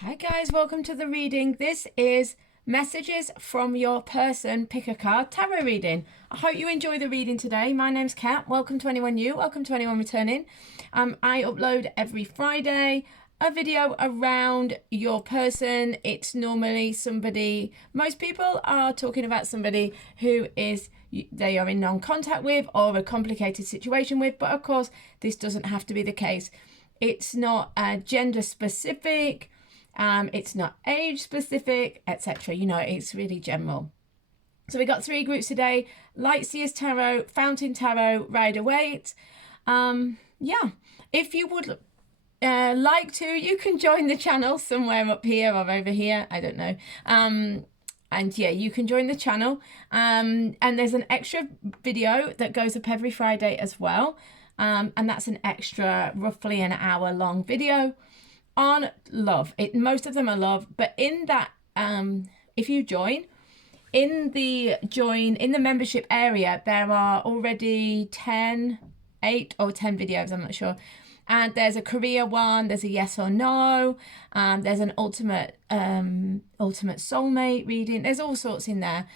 Hi guys, welcome to the reading. This is Messages from Your Person Pick a Card Tarot reading. I hope you enjoy the reading today. My name's Kat. Welcome to anyone new. Welcome to anyone returning. I upload every Friday a video around your person. It's normally somebody, most people are talking about somebody who they are in non-contact with or a complicated situation with, but of course this doesn't have to be the case. It's not gender specific. It's not age specific, etc. You know, it's really general. So we got 3 groups today: Light Seers Tarot, Fountain Tarot, Rider Waite. Yeah, if you would like to, you can join the channel somewhere up here or over here. I don't know. And yeah, you can join the channel. And there's an extra video that goes up every Friday as well. And that's an extra, roughly an hour long video on love. Most of them are love, but in that if you join in the membership area, there are already 8 or 10 videos, I'm not sure, and there's a career one, there's a yes or no, there's an ultimate soulmate reading. There's all sorts in there.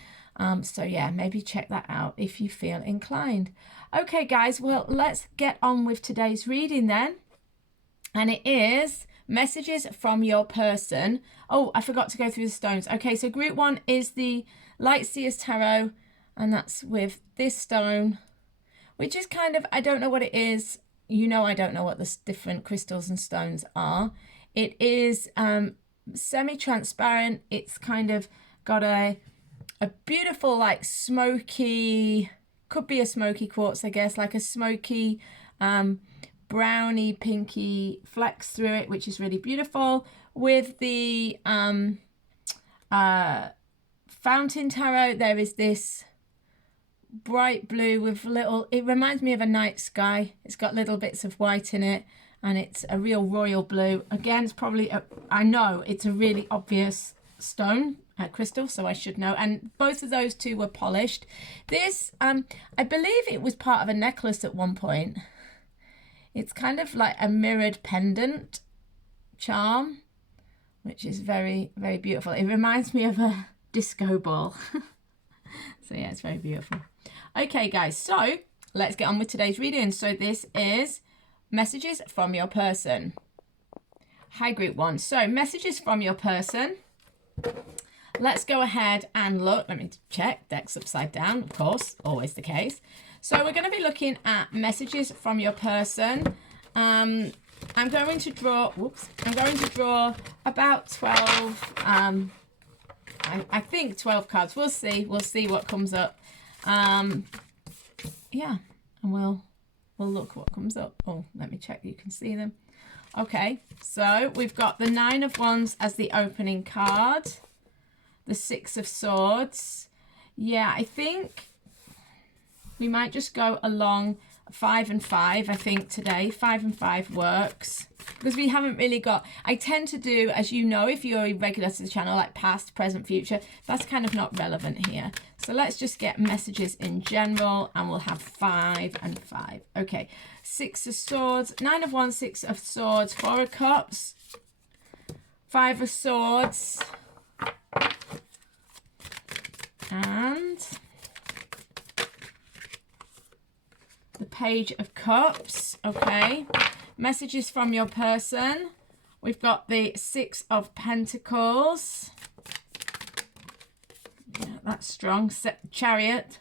So yeah, maybe check that out if you feel inclined. Okay guys, well, let's get on with today's reading then, and it is Messages from Your Person. Oh, I forgot to go through the stones. Okay, so group 1 is the Light Seers Tarot, and that's with this stone, which is kind of, I don't know what it is. You know, I don't know what the different crystals and stones are. It is semi-transparent. It's kind of got a beautiful, like, smoky, could be a smoky quartz, I guess, like a smoky browny pinky flecks through it, which is really beautiful. With the Fountain Tarot, there is this bright blue with little, it reminds me of a night sky. It's got little bits of white in it, and it's a real royal blue. Again, it's probably I know it's a really obvious stone, crystal, so I should know. And both of those two were polished. This I believe it was part of a necklace at one point. It's kind of like a mirrored pendant charm, which is very, very beautiful. It reminds me of a disco ball. So yeah, it's very beautiful. Okay guys, so let's get on with today's reading. So this is Messages from Your Person. Hi group 1. So Messages from Your Person. Let's go ahead and look. Let me check. Deck's upside down, of course, always the case. So we're going to be looking at messages from your person. I'm going to draw about 12, I think 12 cards. We'll see what comes up. Yeah, and we'll look what comes up. Oh, let me check you can see them. Okay, so we've got the 9 of Wands as the opening card. The 6 of Swords. Yeah, I think we might just go along 5 and 5, I think, today. 5 and 5 works. Because we haven't really got... I tend to do, as you know, if you're regular to the channel, like past, present, future. That's kind of not relevant here. So let's just get messages in general, and we'll have 5 and 5. Okay, 6 of Swords, 9 of Wands, 6 of Swords, 4 of Cups, 5 of Swords, and the Page of Cups. Okay, messages from your person. We've got the 6 of Pentacles. Yeah, that's strong. Chariot.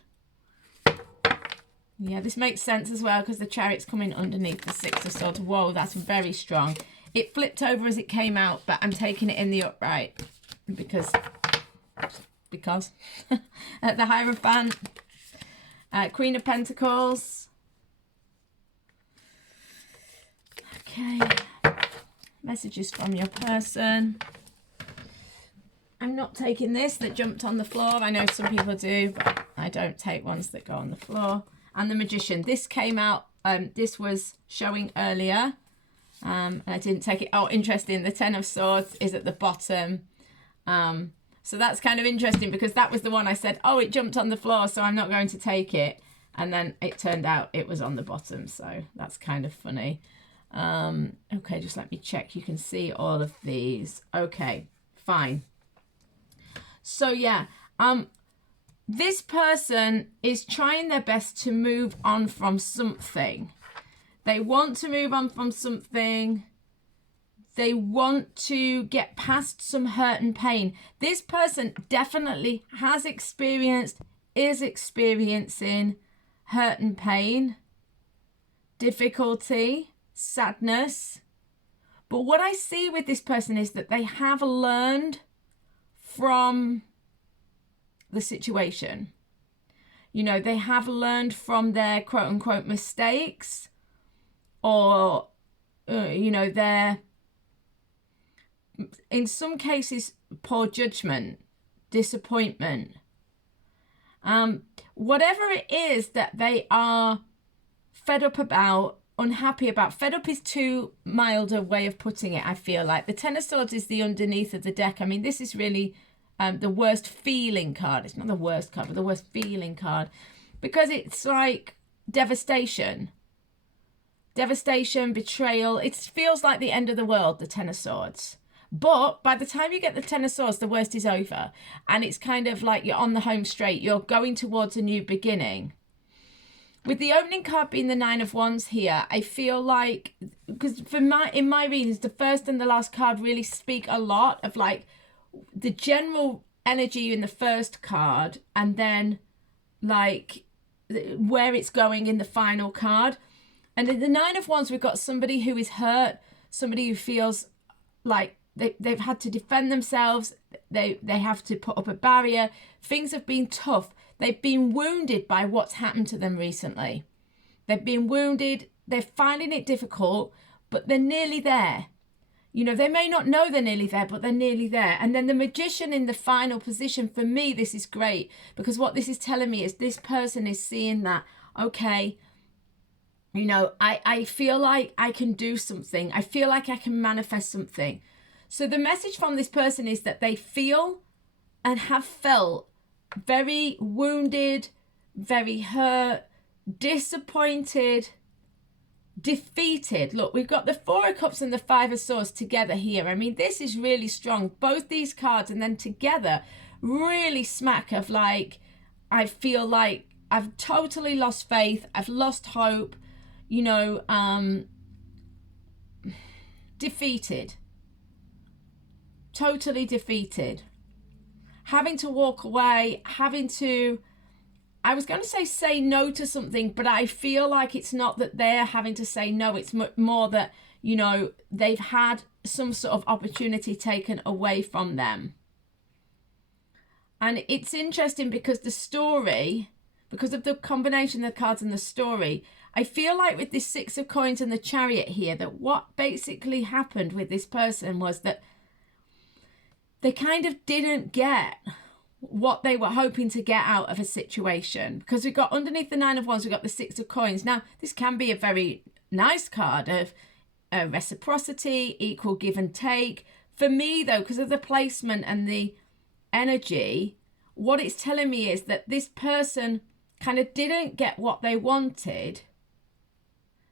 Yeah, this makes sense as well because the Chariot's coming underneath the 6 of Swords. Whoa, that's very strong. It flipped over as it came out, but I'm taking it in the upright because the Hierophant, Queen of Pentacles. Okay, messages from your person. I'm not taking this that jumped on the floor. I know some people do, but I don't take ones that go on the floor. And the Magician. This came out, this was showing earlier, and I didn't take it. Oh, interesting. The 10 of Swords is at the bottom. So that's kind of interesting because that was the one I said, oh, it jumped on the floor, so I'm not going to take it. And then it turned out it was on the bottom. So that's kind of funny. Okay, just let me check. You can see all of these. Okay, fine. So yeah, this person is trying their best to move on from something. They want to move on from something. They want to get past some hurt and pain. This person definitely has experienced, is experiencing hurt and pain, difficulty, sadness. But what I see with this person is that they have learned from the situation. You know, they have learned from their quote unquote mistakes, or, you know, their, in some cases, poor judgment, disappointment. Whatever it is that they are fed up about, unhappy about. Fed up is too mild a way of putting it, I feel like. The Ten of Swords is the underneath of the deck. I mean, this is really the worst feeling card. It's not the worst card, but the worst feeling card. Because it's like devastation. Devastation, betrayal. It feels like the end of the world, the Ten of Swords. But by the time you get the Ten of Swords, the worst is over. And it's kind of like you're on the home straight. You're going towards a new beginning. With the opening card being the Nine of Wands here, I feel like, because in my readings, the first and the last card really speak a lot of like the general energy in the first card, and then like where it's going in the final card. And in the Nine of Wands, we've got somebody who is hurt, somebody who feels like they've had to defend themselves, they have to put up a barrier. Things have been tough. They've been wounded by what's happened to them recently. They've been wounded. They're finding it difficult, but they're nearly there. You know, they may not know they're nearly there, but they're nearly there. And then the Magician in the final position, for me, this is great, because what this is telling me is this person is seeing that, okay, you know, I feel like I can do something. I feel like I can manifest something. So the message from this person is that they feel and have felt very wounded, very hurt, disappointed, defeated. Look, we've got the Four of Cups and the Five of Swords together here. I mean, this is really strong. Both these cards and then together really smack of like, I feel like I've totally lost faith. I've lost hope, you know, defeated, totally defeated. Having to walk away, having to, I was going to say no to something, but I feel like it's not that they're having to say no. It's more that, you know, they've had some sort of opportunity taken away from them. And it's interesting because the story, because of the combination of the cards and the story, I feel like with this Six of Coins and the Chariot here, that what basically happened with this person was that they kind of didn't get what they were hoping to get out of a situation. Because we've got underneath the Nine of Wands, we've got the Six of Coins. Now, this can be a very nice card of reciprocity, equal give and take. For me, though, because of the placement and the energy, what it's telling me is that this person kind of didn't get what they wanted.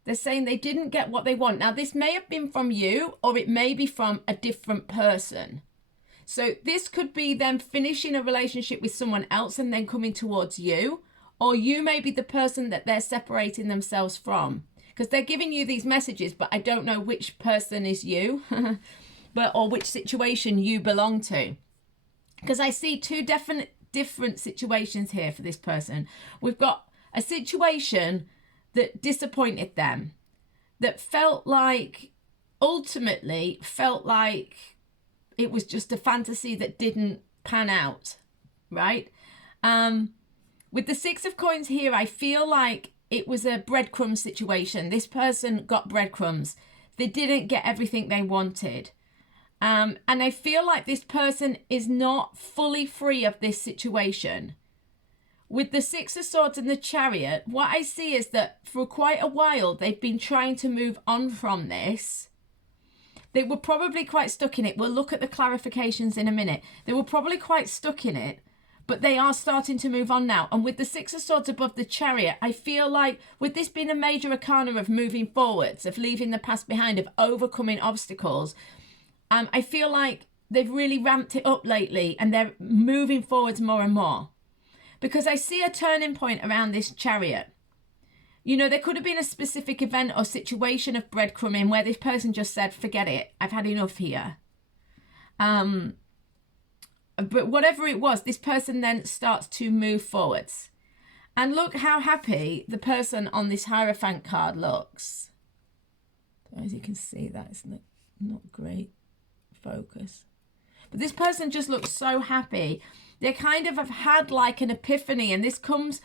They're saying they didn't get what they want. Now, this may have been from you, or it may be from a different person. So this could be them finishing a relationship with someone else and then coming towards you, or you may be the person that they're separating themselves from, because they're giving you these messages, but I don't know which person is you, or which situation you belong to, because I see two different situations here for this person. We've got a situation that disappointed them, that ultimately felt like it was just a fantasy that didn't pan out, right? With the Six of Coins here, I feel like it was a breadcrumb situation. This person got breadcrumbs. They didn't get everything they wanted. And I feel like this person is not fully free of this situation. With the Six of Swords and the Chariot, what I see is that for quite a while, they've been trying to move on from this. They were probably quite stuck in it. We'll look at the clarifications in a minute. They were probably quite stuck in it, but they are starting to move on now. And with the Six of Swords above the Chariot, I feel like with this being a major arcana of moving forwards, of leaving the past behind, of overcoming obstacles, I feel like they've really ramped it up lately and they're moving forwards more and more. Because I see a turning point around this Chariot. You know, there could have been a specific event or situation of breadcrumbing where this person just said, forget it, I've had enough here. But whatever it was, this person then starts to move forwards. And look how happy the person on this Hierophant card looks. As you can see, that is not great focus. But this person just looks so happy. They kind of have had like an epiphany, and this comes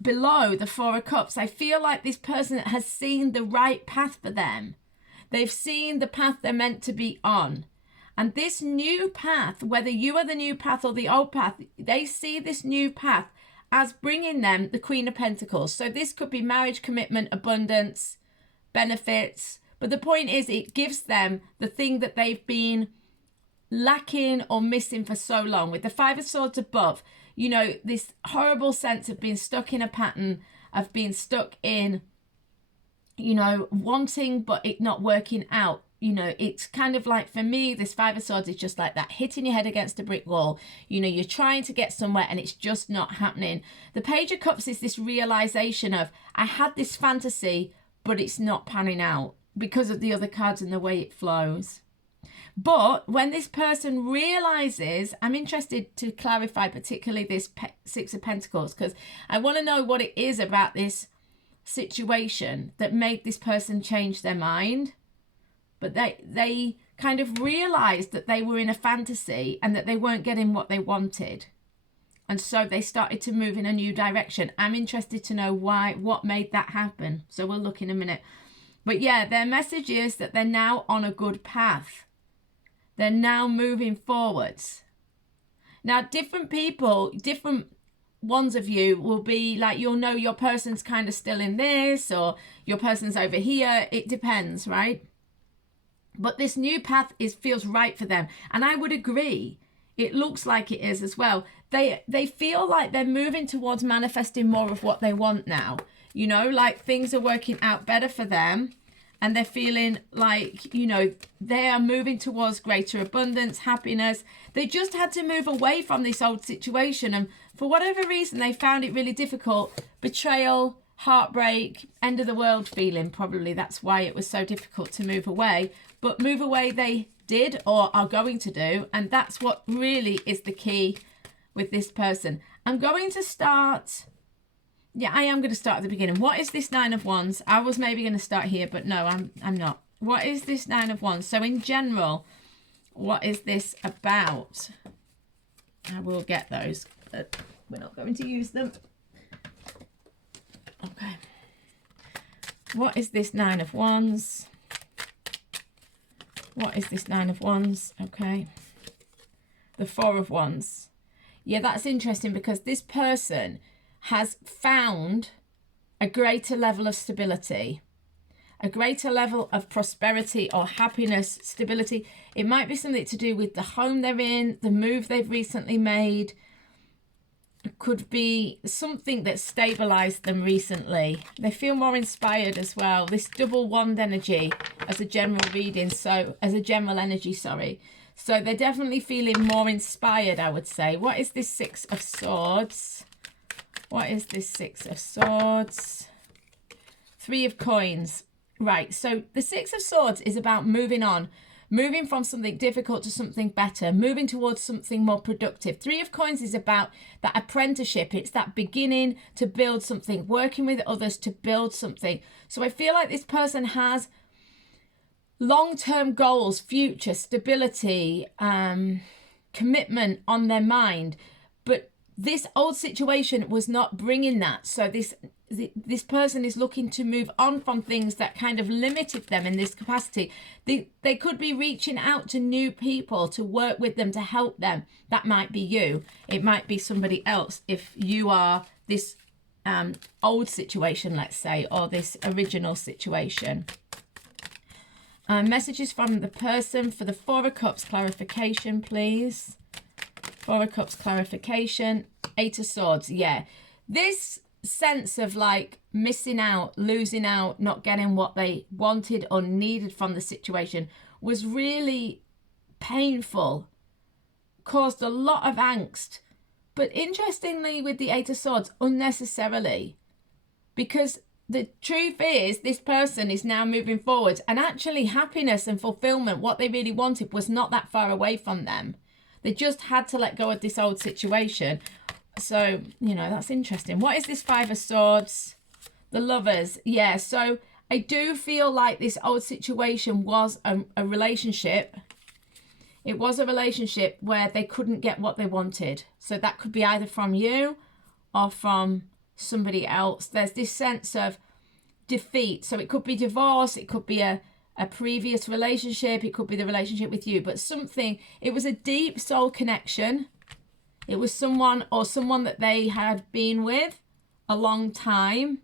below the Four of Cups. I feel like this person has seen the right path for them. They've seen the path they're meant to be on. And this new path, whether you are the new path or the old path, they see this new path as bringing them the Queen of Pentacles. So this could be marriage, commitment, abundance, benefits. But the point is, it gives them the thing that they've been lacking or missing for so long. With the Five of Swords above, you know, this horrible sense of being stuck in a pattern, of being stuck in, you know, wanting but it not working out. You know, it's kind of like, for me, this Five of Swords is just like that, hitting your head against a brick wall. You know, you're trying to get somewhere and it's just not happening. The Page of Cups is this realization of, I had this fantasy, but it's not panning out because of the other cards and the way it flows. But when this person realizes, I'm interested to clarify particularly this Six of Pentacles, because I want to know what it is about this situation that made this person change their mind. But they kind of realized that they were in a fantasy and that they weren't getting what they wanted. And so they started to move in a new direction. I'm interested to know why, what made that happen. So we'll look in a minute. But yeah, their message is that they're now on a good path. They're now moving forwards. Now, different people, different ones of you will be like, you'll know your person's kind of still in this, or your person's over here. It depends, right? But this new path feels right for them. And I would agree. It looks like it is as well. They feel like they're moving towards manifesting more of what they want now. You know, like things are working out better for them. And they're feeling like, you know, they are moving towards greater abundance, happiness. They just had to move away from this old situation. And for whatever reason, they found it really difficult. Betrayal, heartbreak, end of the world feeling. Probably that's why it was so difficult to move away. But move away they did, or are going to do. And that's what really is the key with this person. I'm going to start... Yeah, I am going to start at the beginning. What is this Nine of Wands? I was maybe going to start here, but no, I'm not. What is this Nine of Wands? So in general, what is this about? I will get those, but we're not going to use them. Okay. What is this Nine of Wands? What is this Nine of Wands? Okay. The Four of Wands. Yeah, that's interesting because this person has found a greater level of stability, a greater level of prosperity or happiness, stability. It might be something to do with the home they're in, the move they've recently made. It could be something that stabilized them recently. They feel more inspired as well. This double wand energy as a general reading, so as a general energy, sorry. So they're definitely feeling more inspired, I would say. What is this Six of Swords? What is this Six of Swords? Three of Coins. Right, so the Six of Swords is about moving on, moving from something difficult to something better, moving towards something more productive. Three of Coins is about that apprenticeship. It's that beginning to build something, working with others to build something. So I feel like this person has long-term goals, future, stability, commitment on their mind. But this old situation was not bringing that. So this person is looking to move on from things that kind of limited them in this capacity. They could be reaching out to new people to work with them, to help them. That might be you. It might be somebody else if you are this old situation, let's say, or this original situation. Messages from the person for the Four of Cups, clarification, please. Four of Cups clarification. Eight of Swords. Yeah. This sense of like missing out, losing out, not getting what they wanted or needed from the situation was really painful, caused a lot of angst. But interestingly, with the Eight of Swords, unnecessarily, because the truth is this person is now moving forward, and actually happiness and fulfillment, what they really wanted, was not that far away from them. They just had to let go of this old situation. So, you know, that's interesting. What is this Five of Swords? The Lovers. Yeah, so I do feel like this old situation was a relationship. It was a relationship where they couldn't get what they wanted. So that could be either from you or from somebody else. There's this sense of defeat. So it could be divorce. It could be a previous relationship. It could be the relationship with you. But something, it was a deep soul connection. It was someone that they had been with a long time.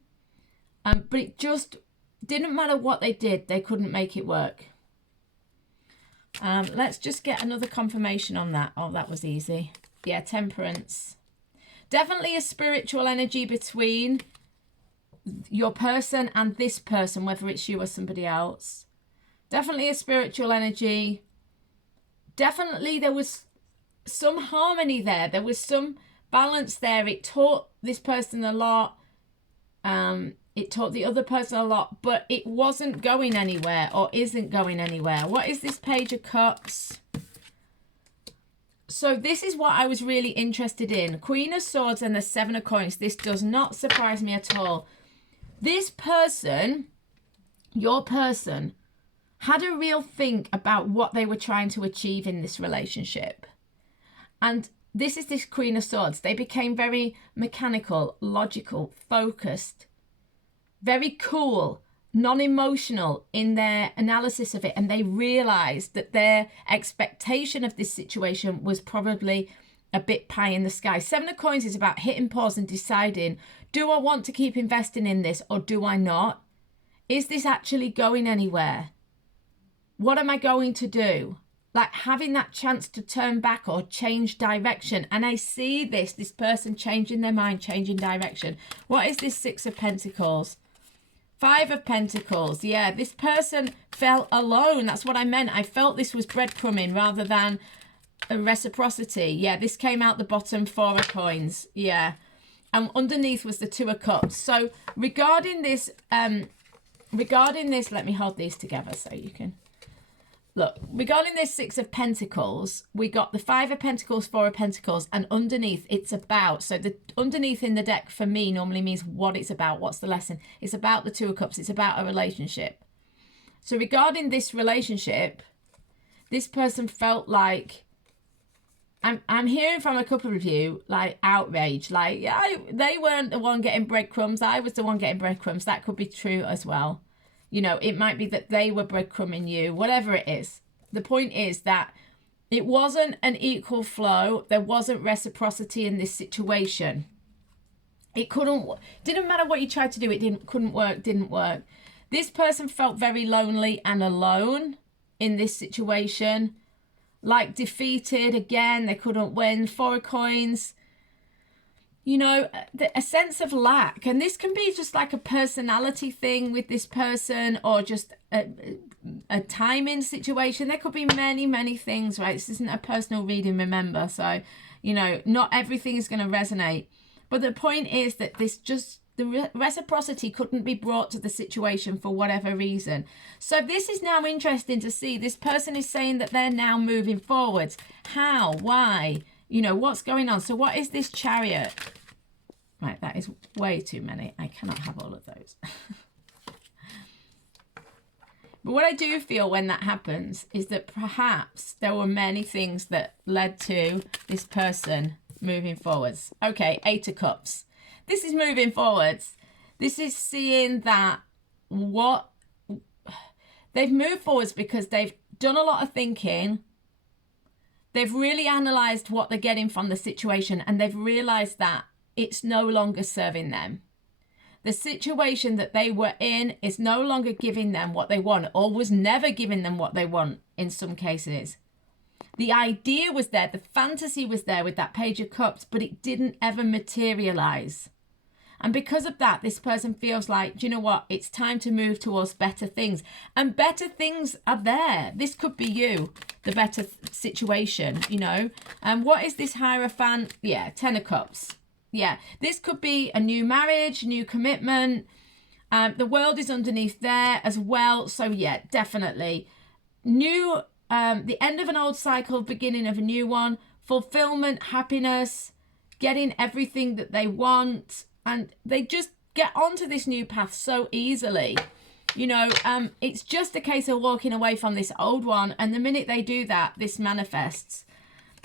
But it just didn't matter what they did. They couldn't make it work. Let's just get another confirmation on that. Oh, that was easy. Yeah, Temperance. Definitely a spiritual energy between your person and this person, whether it's you or somebody else. Definitely a spiritual energy. Definitely there was some harmony there. There was some balance there. It taught this person a lot. It taught the other person a lot, but it wasn't going anywhere or isn't going anywhere. What is this Page of Cups? So this is what I was really interested in. Queen of Swords and the Seven of Coins. This does not surprise me at all. This person, your person, had a real think about what they were trying to achieve in this relationship. And this is this Queen of Swords. They became very mechanical, logical, focused, very cool, non-emotional in their analysis of it. And they realized that their expectation of this situation was probably a bit pie in the sky. Seven of Coins is about hitting pause and deciding, do I want to keep investing in this or do I not? Is this actually going anywhere? What am I going to do? Like having that chance to turn back or change direction. And I see this person changing their mind, changing direction. What is this Six of Pentacles? Five of Pentacles. Yeah, this person felt alone. That's what I meant. I felt this was breadcrumbing rather than a reciprocity. Yeah, this came out the bottom. Four of Coins. Yeah. And underneath was the Two of Cups. So regarding this, let me hold these together so you can... Look, regarding this Six of Pentacles, we got the Five of Pentacles, Four of Pentacles, and underneath it's about, so the underneath in the deck for me normally means what it's about, what's the lesson. It's about the Two of Cups, it's about a relationship. So regarding this relationship, this person felt like, I'm hearing from a couple of you, like outrage, like they weren't the one getting breadcrumbs, I was the one getting breadcrumbs. That could be true as well. You know, it might be that they were breadcrumbing you, whatever it is. The point is that it wasn't an equal flow. There wasn't reciprocity in this situation. It didn't matter what you tried to do. It didn't work. This person felt very lonely and alone in this situation. Like defeated again, they couldn't win. Four of Coins. You know, a sense of lack. And this can be just like a personality thing with this person or just a timing situation. There could be many, many things, right? This isn't a personal reading, remember. So, you know, not everything is going to resonate. But the point is that the reciprocity couldn't be brought to the situation for whatever reason. So this is now interesting to see. This person is saying that they're now moving forwards. How? Why? You know, what's going on? So what is this Chariot? Right, that is way too many. I cannot have all of those. But what I do feel when that happens is that perhaps there were many things that led to this person moving forwards. Okay, Eight of Cups. This is moving forwards. This is seeing that they've moved forwards because they've done a lot of thinking. They've really analysed what they're getting from the situation and they've realised that it's no longer serving them. The situation that they were in is no longer giving them what they want or was never giving them what they want in some cases. The idea was there, the fantasy was there with that Page of Cups, but it didn't ever materialize. And because of that, this person feels like, do you know what? It's time to move towards better things. And better things are there. This could be you, the better situation, you know. And what is this Hierophant? Yeah, Ten of Cups. Yeah, this could be a new marriage, new commitment. The World is underneath there as well. So yeah, definitely. New, the end of an old cycle, beginning of a new one. Fulfillment, happiness, getting everything that they want. And they just get onto this new path so easily. You know, it's just a case of walking away from this old one. And the minute they do that, this manifests.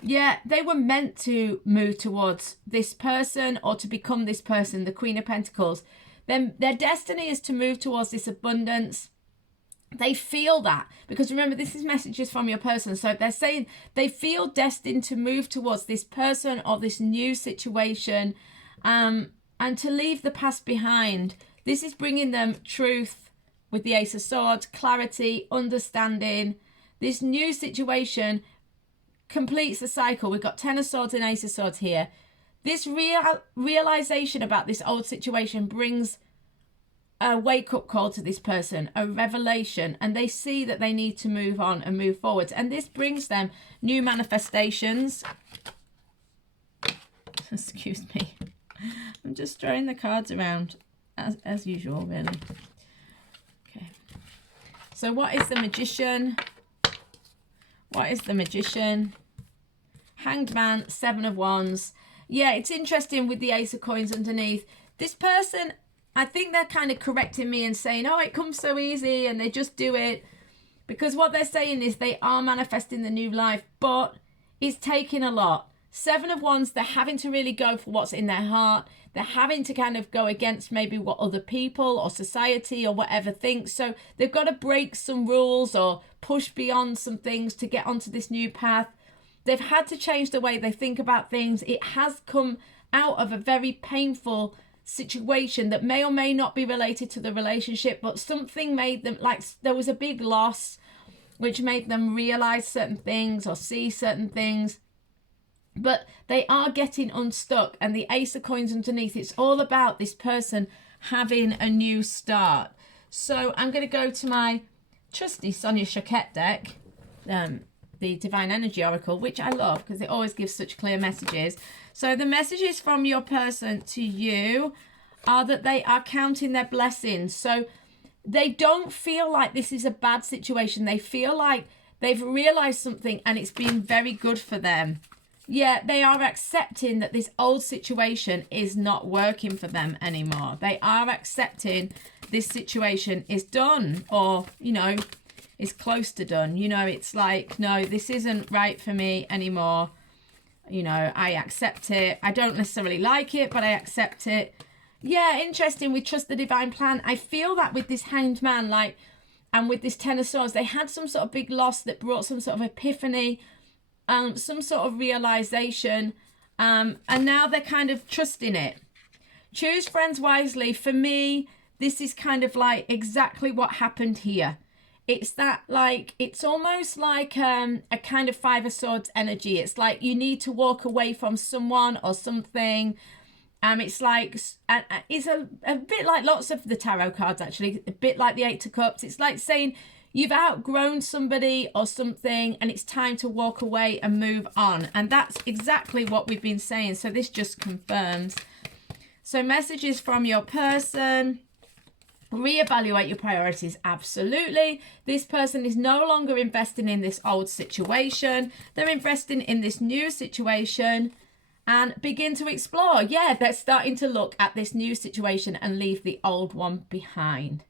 Yeah, they were meant to move towards this person or to become this person, the Queen of Pentacles. Then their destiny is to move towards this abundance. They feel that, because remember, this is messages from your person. So they're saying they feel destined to move towards this person or this new situation, and to leave the past behind. This is bringing them truth with the Ace of Swords, clarity, understanding. This new situation completes the cycle. We've got Ten of Swords and Ace of Swords here. This realization about this old situation brings a wake-up call to this person, a revelation, and they see that they need to move on and move forward. And this brings them new manifestations. Excuse me. I'm just throwing the cards around as usual, really. Okay. So what is the Magician? What is the Magician? Hanged Man, Seven of Wands. Yeah, it's interesting with the Ace of Coins underneath. This person, I think they're kind of correcting me and saying, oh, it comes so easy, and they just do it. Because what they're saying is they are manifesting the new life, but it's taking a lot. Seven of Wands, they're having to really go for what's in their heart. They're having to kind of go against maybe what other people or society or whatever thinks. So they've got to break some rules or push beyond some things to get onto this new path. They've had to change the way they think about things. It has come out of a very painful situation that may or may not be related to the relationship, but something made them, like there was a big loss which made them realize certain things or see certain things. But they are getting unstuck, and the Ace of Coins underneath, it's all about this person having a new start. So I'm going to go to my trusty Sonia Choquette deck, the Divine Energy Oracle, which I love because it always gives such clear messages. So the messages from your person to you are that they are counting their blessings. So they don't feel like this is a bad situation. They feel like they've realized something and it's been very good for them. Yeah, they are accepting that this old situation is not working for them anymore. They are accepting this situation is done, or, you know, is close to done. You know, it's like, no, this isn't right for me anymore. You know, I accept it. I don't necessarily like it, but I accept it. Yeah, interesting. We trust the divine plan. I feel that with this Hanged Man, like, and with this Ten of Swords, they had some sort of big loss that brought some sort of epiphany, some sort of realization, and now they're kind of trusting it. Choose friends wisely. For me, this is kind of like exactly what happened here. It's that, like, it's almost like a kind of Five of Swords energy. It's like you need to walk away from someone or something. It's like, it's a bit like lots of the tarot cards, actually, a bit like the Eight of Cups. It's like saying you've outgrown somebody or something and it's time to walk away and move on. And that's exactly what we've been saying. So this just confirms. So messages from your person. Reevaluate your priorities. Absolutely. This person is no longer investing in this old situation. They're investing in this new situation and begin to explore. Yeah, they're starting to look at this new situation and leave the old one behind.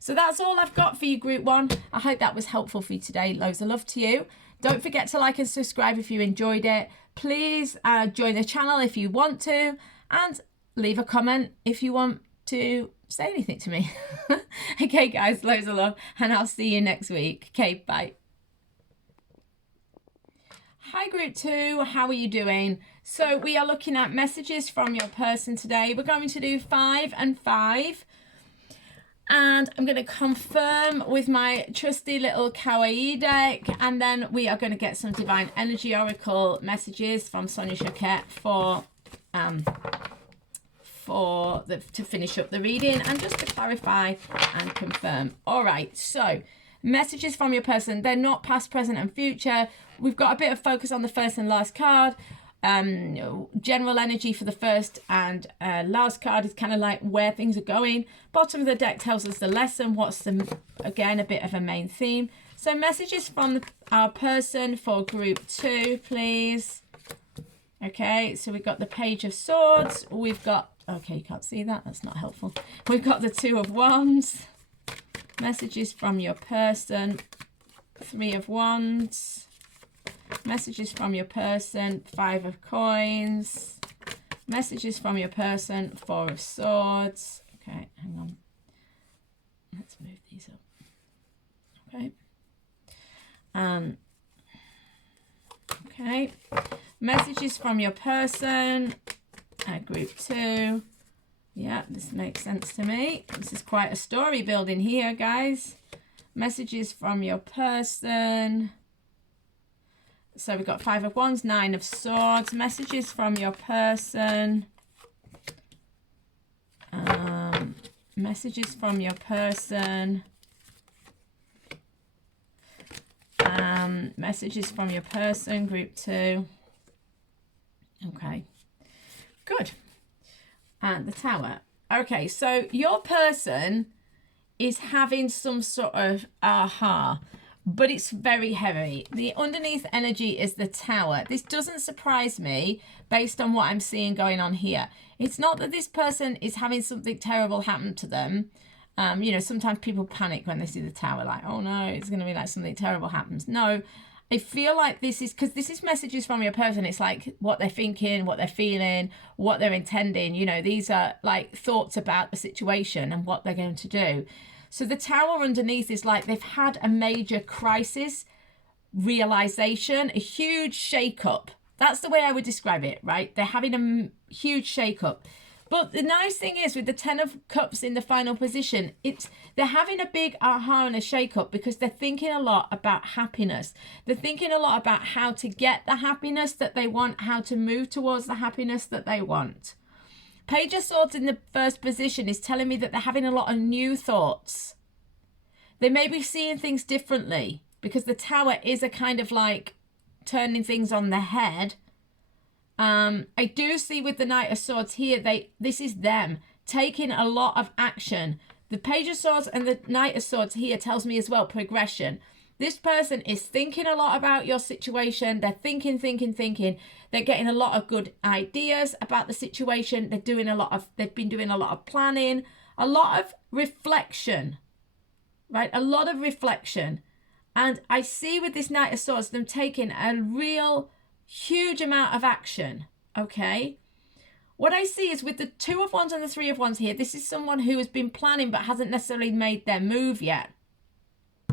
So that's all I've got for you, Group 1. I hope that was helpful for you today. Loads of love to you. Don't forget to like and subscribe if you enjoyed it. Please join the channel if you want to, and leave a comment if you want to say anything to me. Okay, guys, loads of love, and I'll see you next week. Okay, bye. Hi, Group 2. How are you doing? So we are looking at messages from your person today. We're going to do 5 and 5. And I'm going to confirm with my trusty little kawaii deck, and then we are going to get some Divine Energy Oracle messages from Sonia Choquette to finish up the reading and just to clarify and confirm. All right, so messages from your person. They're not past, present, and future. We've got a bit of focus on the first and last card. General energy for the first and last card is kind of like where things are going. Bottom of the deck tells us the lesson. What's again a bit of a main theme. So messages from our person for group 2, please. Okay, so we've got the Page of Swords. We've got, okay, you can't see that, that's not helpful. We've got the 2 of Wands. Messages from your person, 3 of Wands. Messages from your person, 5 of Coins. Messages from your person, 4 of Swords. Okay, hang on. Let's move these up. Okay. Okay. Messages from your person, group 2. Yeah, this makes sense to me. This is quite a story building here, guys. Messages from your person. So we've got 5 of Wands, 9 of Swords. Messages from your person. Messages from your person. Messages from your person, group 2. Okay, good. And the Tower. Okay, so your person is having some sort of aha, but it's very heavy. The underneath energy is the Tower. This doesn't surprise me based on what I'm seeing going on here. It's not that this person is having something terrible happen to them. You know, sometimes people panic when they see the Tower, like, oh no, it's going to be like something terrible happens. No, I feel like this is, because this is messages from your person. It's like what they're thinking, what they're feeling, what they're intending. You know, these are like thoughts about the situation and what they're going to do. So the Tower underneath is like they've had a major crisis, realization, a huge shake-up. That's the way I would describe it, right? They're having a huge shake-up. But the nice thing is with the 10 of Cups in the final position, they're having a big aha and a shake-up because they're thinking a lot about happiness. They're thinking a lot about how to get the happiness that they want, how to move towards the happiness that they want. Page of Swords in the first position is telling me that they're having a lot of new thoughts. They may be seeing things differently because the Tower is a kind of like turning things on the head. I do see with the Knight of Swords here, this is them taking a lot of action. The Page of Swords and the Knight of Swords here tells me as well progression. This person is thinking a lot about your situation. They're thinking. They're getting a lot of good ideas about the situation. They've been doing a lot of planning, a lot of reflection, right? A lot of reflection. And I see with this Knight of Swords, them taking a real huge amount of action, okay? What I see is with the 2 of Wands and the 3 of Wands here, this is someone who has been planning but hasn't necessarily made their move yet.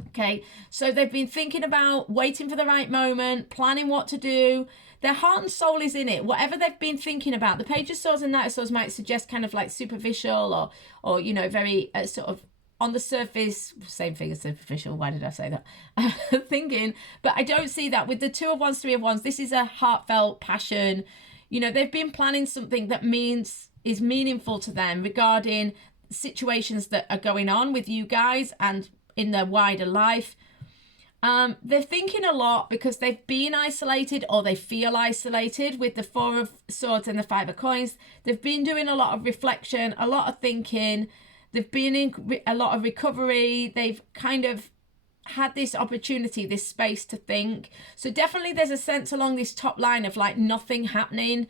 Okay, so they've been thinking about waiting for the right moment, planning what to do. Their heart and soul is in it. Whatever they've been thinking about, the Page of Swords and Knight of Swords might suggest kind of like superficial or you know, very sort of on the surface, same thing as superficial. Why did I say that? Thinking, but I don't see that with the 2 of Wands, 3 of Wands. This is a heartfelt passion. You know, they've been planning something that is meaningful to them regarding situations that are going on with you guys and in their wider life. They're thinking a lot because they've been isolated or they feel isolated with the 4 of Swords and the 5 of Coins. They've been doing a lot of reflection, a lot of thinking. They've been in a lot of recovery. They've kind of had this opportunity, this space to think. So definitely there's a sense along this top line of like nothing happening,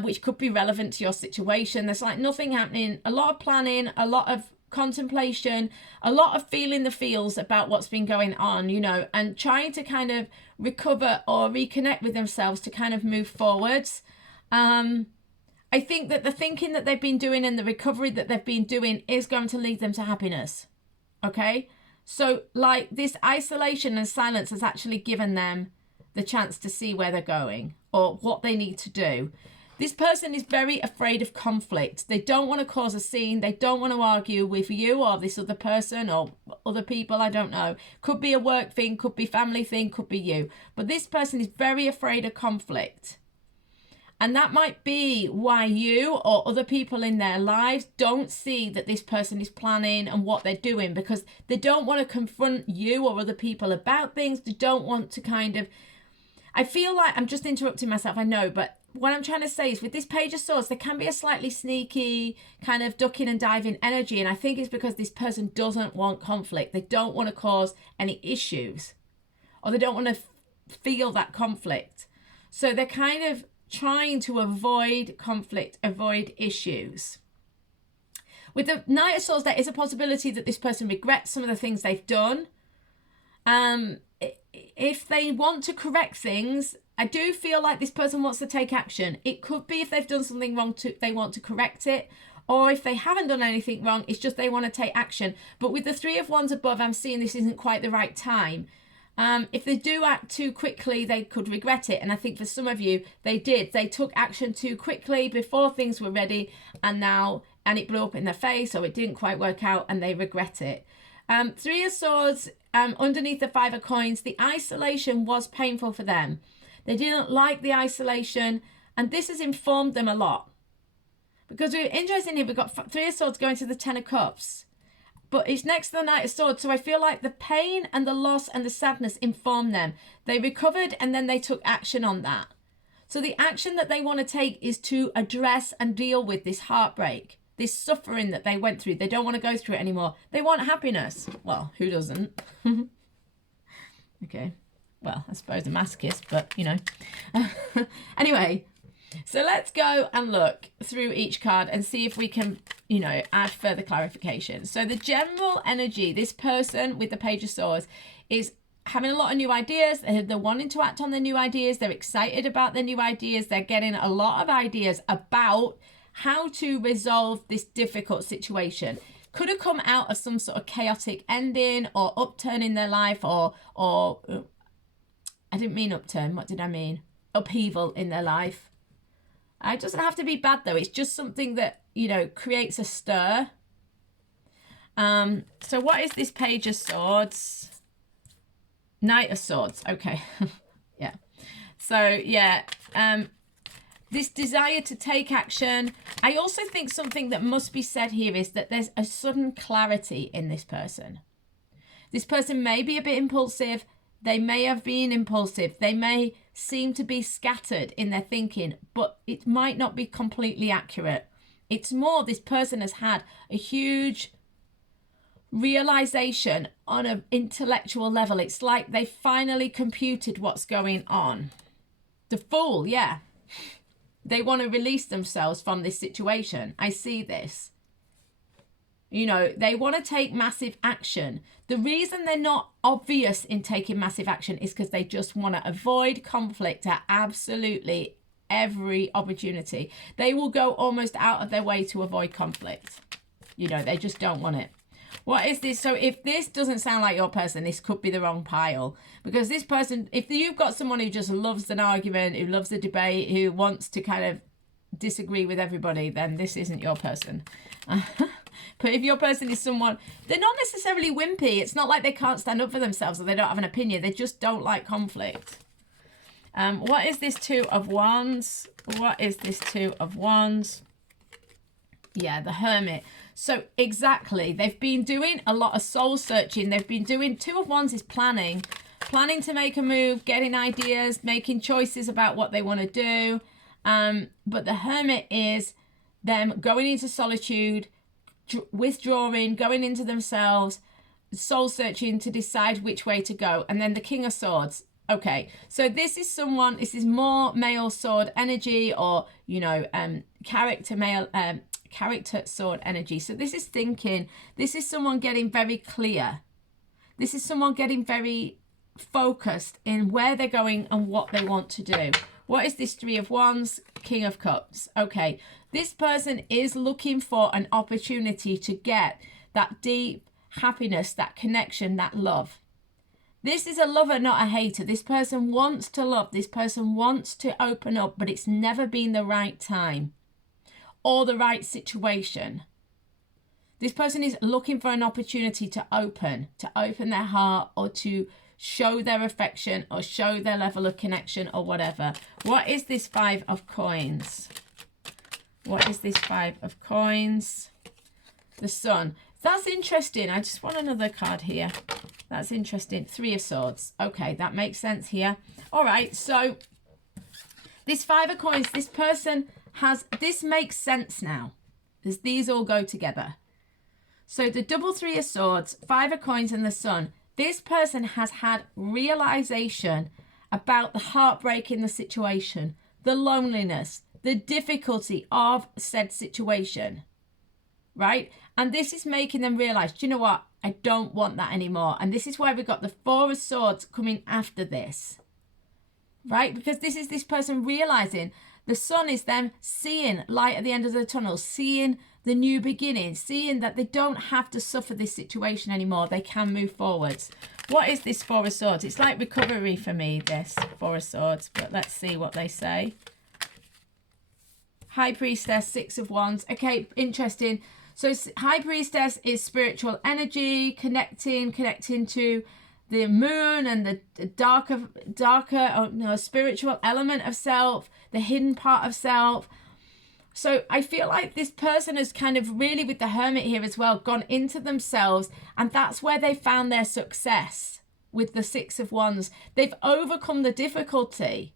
which could be relevant to your situation. There's like nothing happening, a lot of planning, a lot of contemplation, a lot of feeling the feels about what's been going on, you know, and trying to kind of recover or reconnect with themselves to kind of move forwards. I think that the thinking that they've been doing and the recovery that they've been doing is going to lead them to happiness. Okay? So like this isolation and silence has actually given them the chance to see where they're going or what they need to do. This person is very afraid of conflict. They don't want to cause a scene. They don't want to argue with you or this other person or other people. I don't know. Could be a work thing, could be family thing, could be you. But this person is very afraid of conflict. And that might be why you or other people in their lives don't see that this person is planning and what they're doing, because they don't want to confront you or other people about things. They don't want to kind of... I feel like I'm just interrupting myself, I know, but what I'm trying to say is with this Page of Swords, there can be a slightly sneaky kind of ducking and diving energy. And I think it's because this person doesn't want conflict. They don't want to cause any issues, or they don't want to feel that conflict. So they're kind of trying to avoid conflict, avoid issues. With the Knight of Swords, there is a possibility that this person regrets some of the things they've done. If they want to correct things, I do feel like this person wants to take action. It could be if they've done something wrong, they want to correct it. Or if they haven't done anything wrong, it's just they want to take action. But with the Three of Wands above, I'm seeing this isn't quite the right time. If they do act too quickly, they could regret it. And I think for some of you, they did. They took action too quickly before things were ready, and it blew up in their face, or it didn't quite work out, and they regret it. Three of Swords, underneath the Five of Coins, the isolation was painful for them. They didn't like the isolation, and this has informed them a lot. Because we're interested here, we've got Three of Swords going to the Ten of Cups. But it's next to the Knight of Swords. So I feel like the pain and the loss and the sadness informed them. They recovered and then they took action on that. So the action that they want to take is to address and deal with this heartbreak, this suffering that they went through. They don't want to go through it anymore. They want happiness. Well, who doesn't? Okay. Well, I suppose a masochist, but you know. Anyway. So let's go and look through each card and see if we can, you know, add further clarification. So the general energy, this person with the Page of Swords is having a lot of new ideas. They're wanting to act on their new ideas. They're excited about their new ideas. They're getting a lot of ideas about how to resolve this difficult situation. Could have come out of some sort of chaotic ending or upturn in their life, or I didn't mean upturn. What did I mean? Upheaval in their life. It doesn't have to be bad, though. It's just something that, you know, creates a stir. So what is this Page of Swords? Knight of Swords. Okay. Yeah. So, yeah. This desire to take action. I also think something that must be said here is that there's a sudden clarity in this person. This person may be a bit impulsive. They may have been impulsive. They may seem to be scattered in their thinking, but it might not be completely accurate. It's more this person has had a huge realization on an intellectual level. It's like they finally computed what's going on. The Fool, yeah. They want to release themselves from this situation. I see this. You know, they want to take massive action. The reason they're not obvious in taking massive action is because they just want to avoid conflict at absolutely every opportunity. They will go almost out of their way to avoid conflict. You know, they just don't want it. What is this? So if this doesn't sound like your person, this could be the wrong pile. Because this person, if you've got someone who just loves an argument, who loves a debate, who wants to kind of disagree with everybody, then this isn't your person. But if your person is someone, they're not necessarily wimpy. It's not like they can't stand up for themselves or they don't have an opinion. They just don't like conflict. What is this Two of Wands? What is this Two of Wands? Yeah, the Hermit. So exactly, they've been doing a lot of soul searching. They've been doing, Two of Wands is planning to make a move, getting ideas, making choices about what they want to do. But the Hermit is them going into solitude, withdrawing, going into themselves, soul searching to decide which way to go. And then the King of Swords. Okay, so this is someone, this is more male sword energy, or, you know, character sword energy. So this is thinking, this is someone getting very clear. This is someone getting very focused in where they're going and what they want to do. What is this Three of Wands? King of Cups. Okay, this person is looking for an opportunity to get that deep happiness, that connection, that love. This is a lover, not a hater. This person wants to love. This person wants to open up, but it's never been the right time or the right situation. This person is looking for an opportunity to open their heart, or to show their affection, or show their level of connection, or whatever. What is this 5 of coins? What is this 5 of coins? The Sun. That's interesting. I just want another card here. That's interesting. 3 of Swords. Okay, that makes sense here. All right, so this 5 of coins, this person has, this makes sense now, as these all go together. So the double 3 of Swords, 5 of coins, and the Sun. This person has had realization about the heartbreak in the situation, the loneliness, the difficulty of said situation, right? And this is making them realize, do you know what? I don't want that anymore. And this is why we got the 4 of Swords coming after this, right? Because this is this person realizing. The Sun is them seeing light at the end of the tunnel, seeing the new beginning, seeing that they don't have to suffer this situation anymore. They can move forwards. What is this 4 of Swords? It's like recovery for me, this 4 of Swords. But let's see what they say. High Priestess, 6 of Wands. Okay, interesting. So High Priestess is spiritual energy, connecting to the moon and the darker spiritual element of self, the hidden part of self. So I feel like this person has kind of really, with the Hermit here as well, gone into themselves, and that's where they found their success with the 6 of Wands. They've overcome the difficulty.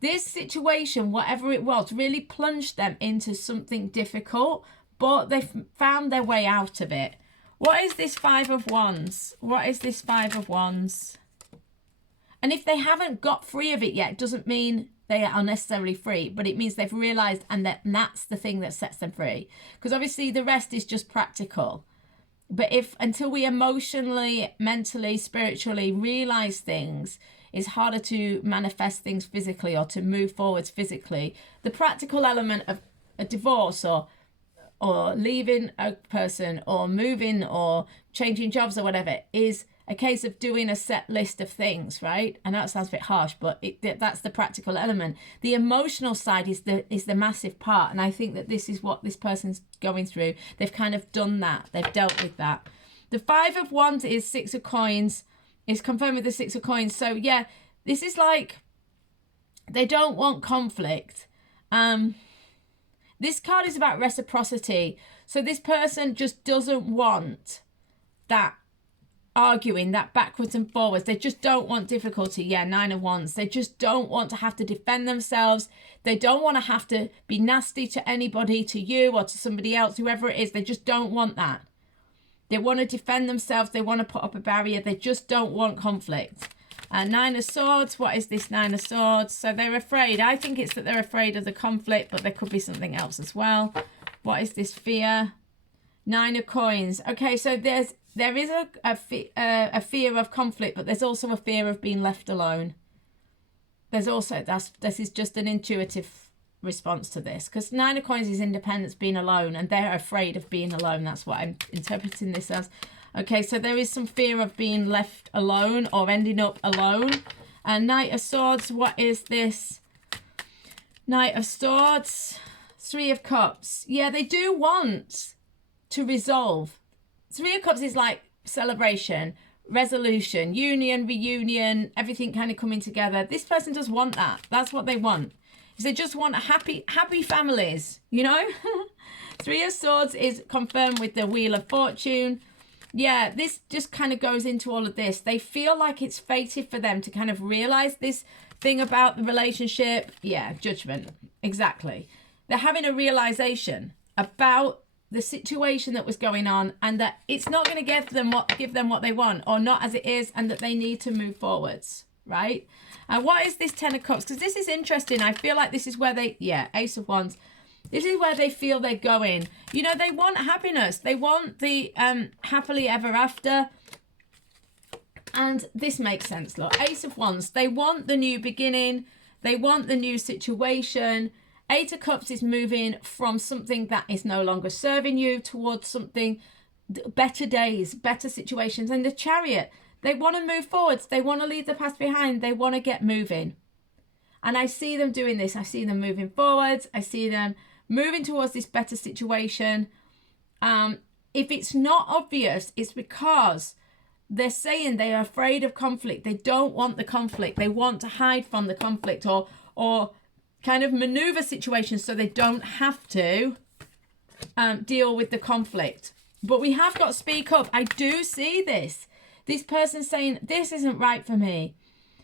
This situation, whatever it was, really plunged them into something difficult, but they've found their way out of it. What is this 5 of Wands? What is this 5 of Wands? And if they haven't got free of it yet, it doesn't mean they are necessarily free, but it means they've realized, and that's the thing that sets them free. Because obviously the rest is just practical. But until we emotionally, mentally, spiritually realize things, it's harder to manifest things physically or to move forwards physically. The practical element of a divorce, or leaving a person, or moving, or changing jobs, or whatever, is a case of doing a set list of things, right? And that sounds a bit harsh, but that's the practical element. The emotional side is the massive part, and I think that this is what this person's going through. They've kind of done that. They've dealt with that. The 5 of Wands is 6 of coins. It's confirmed with the 6 of coins. So yeah, this is like they don't want conflict. This card is about reciprocity. So this person just doesn't want that arguing, that backwards and forwards. They just don't want difficulty. Yeah, 9 of Wands. They just don't want to have to defend themselves. They don't want to have to be nasty to anybody, to you or to somebody else, whoever it is. They just don't want that. They want to defend themselves. They want to put up a barrier. They just don't want conflict. 9 of Swords. What is this 9 of Swords? So they're afraid. I think it's that they're afraid of the conflict, but there could be something else as well. What is this fear? 9 of Coins. Okay, so there is a fear of conflict, but there's also a fear of being left alone. There's also, this is just an intuitive response to this, because 9 of Coins is independence, being alone, and they're afraid of being alone. That's what I'm interpreting this as. Okay, so there is some fear of being left alone or ending up alone. And Knight of Swords, what is this? Knight of Swords, 3 of Cups. Yeah, they do want to resolve. 3 of Cups is like celebration, resolution, union, reunion, everything kind of coming together. This person does want that. That's what they want. They just want happy families, you know? 3 of Swords is confirmed with the Wheel of Fortune. Yeah, this just kind of goes into all of this. They feel like it's fated for them to kind of realize this thing about the relationship. Yeah, judgment. Exactly. They're having a realization about the situation that was going on, and that it's not going to give them what they want, or not as it is, and that they need to move forwards, right? And what is this 10 of Cups? Because this is interesting. I feel like this is where Ace of Wands. This is where they feel they're going. You know, they want happiness. They want the happily ever after. And this makes sense. Look, Ace of Wands. They want the new beginning. They want the new situation. 8 of Cups is moving from something that is no longer serving you towards something, better days, better situations. And the Chariot, They want to move forwards. They want to leave the past behind. They want to get moving. And I see them doing this. I see them moving forwards. I see them moving towards this better situation. If it's not obvious, it's because they're saying they are afraid of conflict. They don't want the conflict. They want to hide from the conflict or kind of maneuver situations so they don't have to deal with the conflict. But we have got to speak up. I do see this. This person saying, this isn't right for me.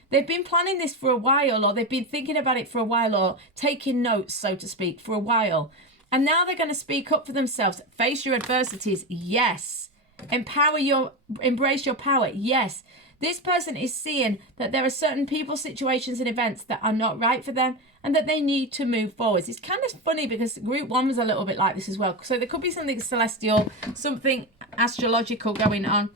They've been planning this for a while, or they've been thinking about it for a while, or taking notes, so to speak, for a while. And now they're going to speak up for themselves. Face your adversities. Yes. Embrace your power. Yes. This person is seeing that there are certain people, situations, and events that are not right for them and that they need to move forwards. It's kind of funny because group 1 was a little bit like this as well. So there could be something celestial, something astrological going on.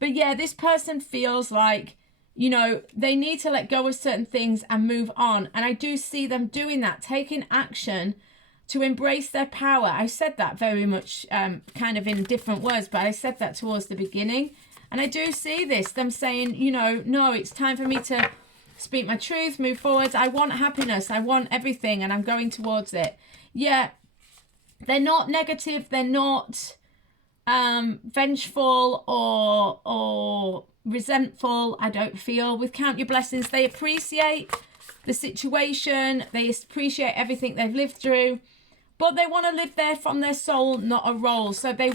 But yeah, this person feels like, you know, they need to let go of certain things and move on. And I do see them doing that, taking action to embrace their power. I said that very much kind of in different words, but I said that towards the beginning. And I do see this, them saying, you know, no, it's time for me to speak my truth, move forwards. I want happiness. I want everything, and I'm going towards it. Yeah, they're not negative. They're not vengeful or resentful, I don't feel. With Count Your Blessings, they appreciate the situation. They appreciate everything they've lived through. But they want to live there from their soul, not a role. So they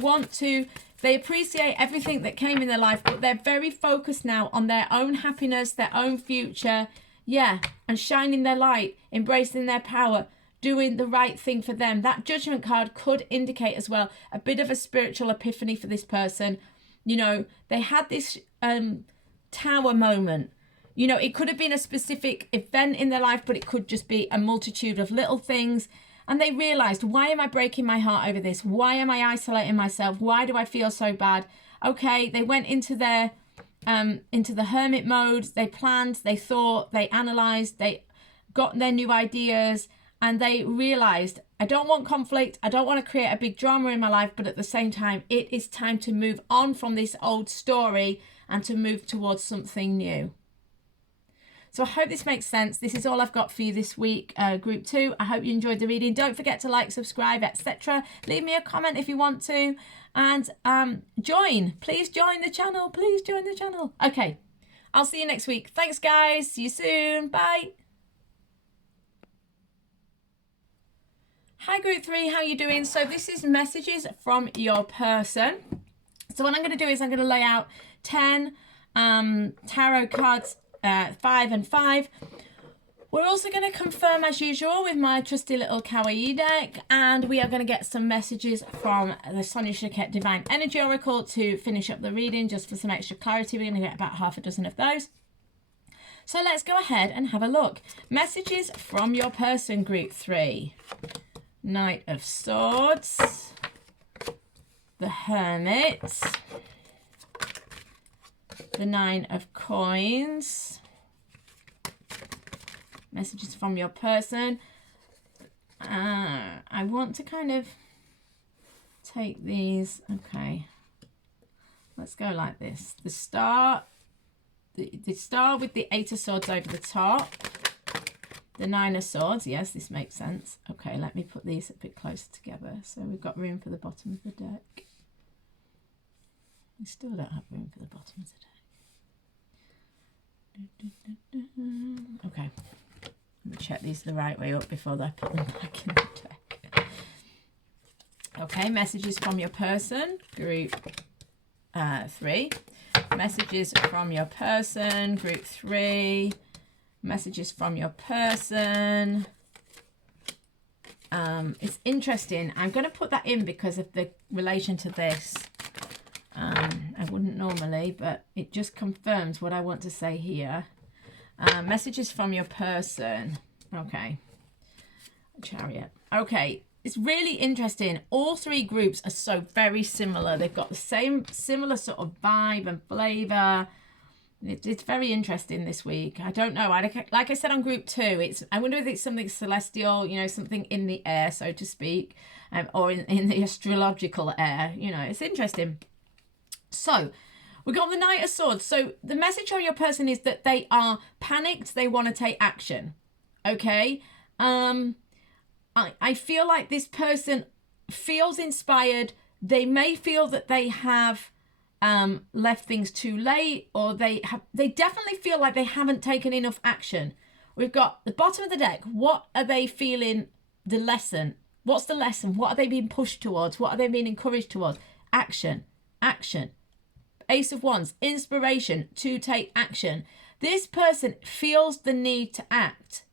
appreciate everything that came in their life, but they're very focused now on their own happiness, their own future. Yeah, and shining their light, embracing their power, doing the right thing for them. That Judgment card could indicate as well a bit of a spiritual epiphany for this person. You know, they had this tower moment. You know, it could have been a specific event in their life, but it could just be a multitude of little things. And they realized, why am I breaking my heart over this? Why am I isolating myself? Why do I feel so bad? Okay, they went into the hermit mode. They planned, they thought, they analyzed, they got their new ideas, and they realized, I don't want conflict. I don't want to create a big drama in my life, but at the same time, it is time to move on from this old story and to move towards something new. So I hope this makes sense. This is all I've got for you this week, group 2. I hope you enjoyed the reading. Don't forget to like, subscribe, etc. Leave me a comment if you want to. And please join the channel. Please join the channel. Okay, I'll see you next week. Thanks, guys. See you soon. Bye. Hi, group 3. How are you doing? So this is messages from your person. So what I'm going to do is I'm going to lay out 10 tarot cards, 5 and 5. We're also going to confirm as usual with my trusty little kawaii deck, and we are going to get some messages from the Sonia Choquette Divine Energy Oracle to finish up the reading, just for some extra clarity. We're going to get about half a dozen of those. So let's go ahead and have a look. Messages from your person, group 3. Knight of Swords, the Hermit, the 9 of Coins. Messages from your person. I want to kind of take these. Okay, let's go like this. The star, the star with the 8 of Swords over the top. The 9 of Swords. Yes, this makes sense. Okay, let me put these a bit closer together so we've got room for the bottom of the deck. We still don't have room for the bottom of the deck. Okay. Let me check these the right way up before I put them back in the deck. Okay, messages from your person, group 3. Messages from your person, group 3. Messages from your person. It's interesting. I'm going to put that in because of the relation to this. I wouldn't normally, but it just confirms what I want to say here. Messages from your person. Okay. Chariot. Okay. It's really interesting. All 3 groups are so very similar. They've got the same similar sort of vibe and flavour. It's very interesting this week. I don't know. Like I said on group 2, I wonder if it's something celestial, you know, something in the air, so to speak, or in the astrological air. You know, it's interesting. So We got the Knight of Swords. So the message on your person is that they are panicked. They want to take action. Okay. I feel like this person feels inspired. They may feel that they have left things too late, or they definitely feel like they haven't taken enough action. We've got the bottom of the deck. What are they feeling? The lesson. What's the lesson? What are they being pushed towards? What are they being encouraged towards? Action. Action. Ace of Wands. Inspiration to take action. This person feels the need to act.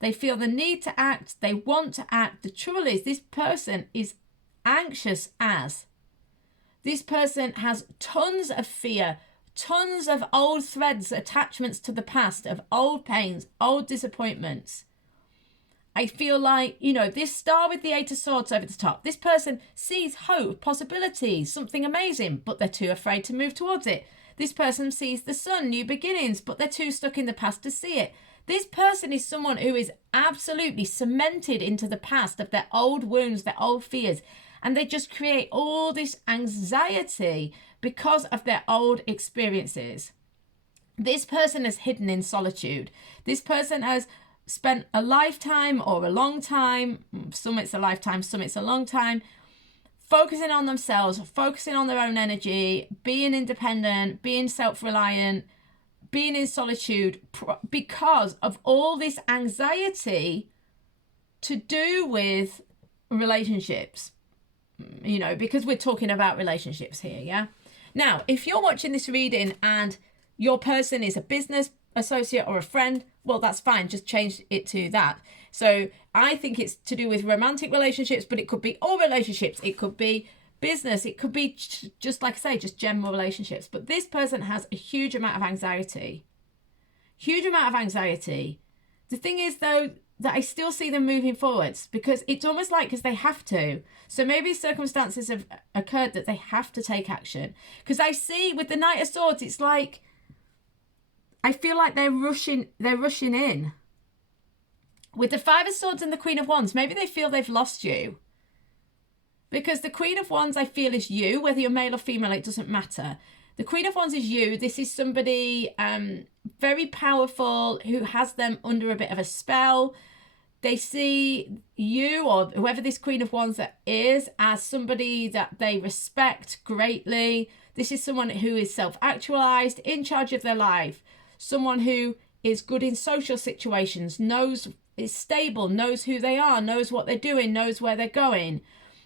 They feel the need to act. They want to act. The trouble is, this person is anxious as. This person has tons of fear, tons of old threads, attachments to the past, of old pains, old disappointments. I feel like, you know, this star with the Eight of Swords over the top, this person sees hope, possibilities, something amazing, but they're too afraid to move towards it. This person sees the sun, new beginnings, but they're too stuck in the past to see it. This person is someone who is absolutely cemented into the past of their old wounds, their old fears, and they just create all this anxiety because of their old experiences. This person is hidden in solitude. This person has spent a lifetime or a long time, some it's a lifetime, some it's a long time, focusing on themselves, focusing on their own energy, being independent, being self-reliant, being in solitude because of all this anxiety to do with relationships, you know, because we're talking about relationships here, yeah? Now, if you're watching this reading and your person is a business associate or a friend, well, that's fine. Just change it to that. So I think it's to do with romantic relationships, but it could be all relationships. It could be business. It could be just like I say, just general relationships. But this person has a huge amount of anxiety. Huge amount of anxiety. The thing is, though, that I still see them moving forwards because it's almost like because they have to. So maybe circumstances have occurred that they have to take action. Because I see with the Knight of Swords, it's like, I feel like they're rushing in. With the Five of Swords and the Queen of Wands, maybe they feel they've lost you. Because the Queen of Wands, I feel, is you, whether you're male or female, it doesn't matter. The Queen of Wands is you. This is somebody very powerful who has them under a bit of a spell. They see you, or whoever this Queen of Wands is, as somebody that they respect greatly. This is someone who is self-actualized, in charge of their life. Someone who is good in social situations, is stable, knows who they are, knows what they're doing, knows where they're going.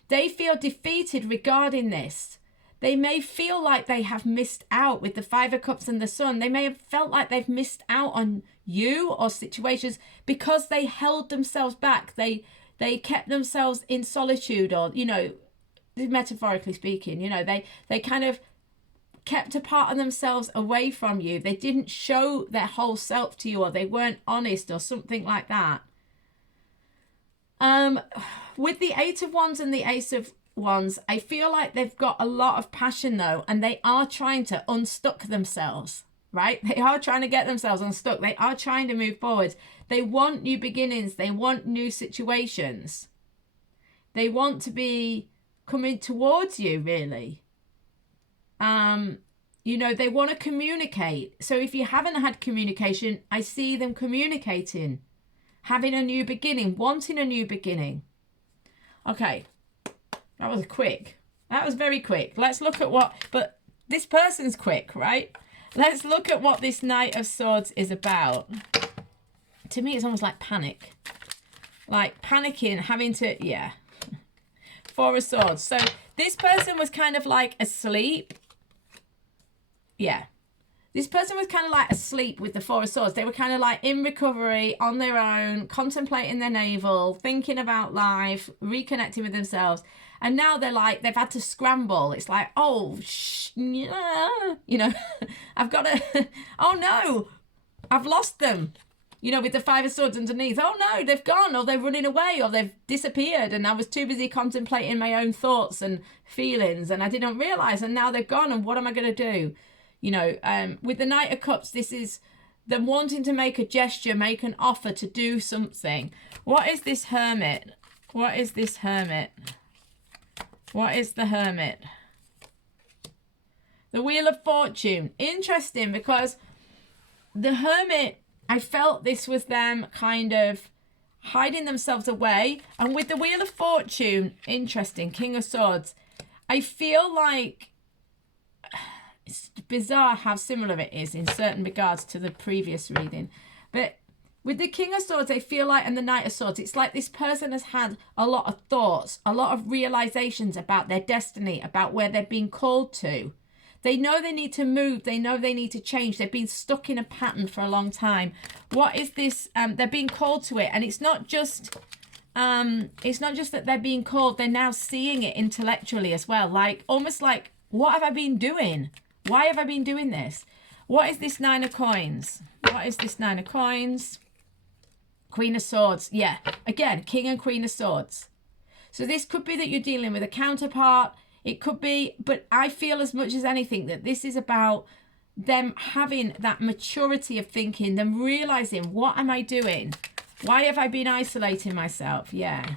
They feel defeated regarding this. They may feel like they have missed out with the Five of Cups and the Sun. They may have felt like they've missed out on you or situations because they held themselves back. They kept themselves in solitude, or, you know, metaphorically speaking, you know, they kind of kept a part of themselves away from you. They didn't show their whole self to you, or they weren't honest or something like that. With the Eight of Wands and the Ace of Wands, I feel like they've got a lot of passion though, and they are trying to unstuck themselves, right? They are trying to get themselves unstuck. They are trying to move forward. They want new beginnings. They want new situations. They want to be coming towards you, really. You know, they want to communicate. So if you haven't had communication, I see them communicating, having a new beginning, wanting a new beginning. Okay. That was quick. That was very quick. Let's look at but this person's quick, right? Let's look at what this Knight of Swords is about. To me, it's almost like panic. Like panicking, having to, yeah. Four of Swords. So this person was kind of like asleep. Yeah. This person was kind of like asleep with the Four of Swords. They were kind of like in recovery, on their own, contemplating their navel, thinking about life, reconnecting with themselves. And now they're like, they've had to scramble. It's like, oh, yeah, you know, I've got to, oh no, I've lost them. You know, with the Five of Swords underneath. Oh no, they've gone, or they're running away, or they've disappeared. And I was too busy contemplating my own thoughts and feelings, and I didn't realize, and now they're gone. And what am I going to do? You know, with the Knight of Cups, this is them wanting to make a gesture, make an offer to do something. What is this Hermit? What is this Hermit? What is the Hermit? The Wheel of Fortune. Interesting, because the Hermit, I felt this was them kind of hiding themselves away. And with the Wheel of Fortune, interesting, King of Swords, I feel like it's bizarre how similar it is in certain regards to the previous reading. But with the King of Swords, I feel like, and the Knight of Swords, it's like this person has had a lot of thoughts, a lot of realizations about their destiny, about where they're being called to. They know they need to move. They know they need to change. They've been stuck in a pattern for a long time. What is this? They're being called to it. And it's not just that they're being called. They're now seeing it intellectually as well. Like, almost like, what have I been doing? Why have I been doing this? What is this Nine of Coins? What is this Nine of Coins? Queen of Swords. Yeah, again, King and Queen of Swords. So this could be that you're dealing with a counterpart. It could be, but I feel as much as anything that this is about them having that maturity of thinking, them realizing, what am I doing? Why have I been isolating myself? Yeah.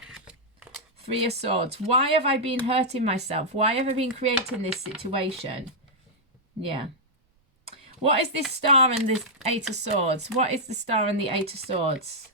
Three of Swords. Why have I been hurting myself? Why have I been creating this situation? Yeah. What is this Star and this Eight of Swords? What is the Star and the Eight of Swords?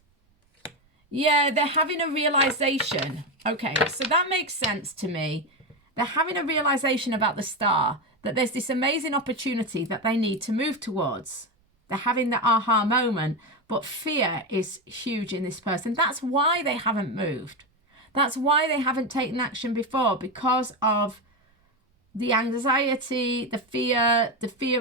Yeah, they're having a realization. Okay, so that makes sense to me. They're having a realization about the Star, that there's this amazing opportunity that they need to move towards. They're having the aha moment, but fear is huge in this person. That's why they haven't moved. That's why they haven't taken action before, because of the anxiety, the fear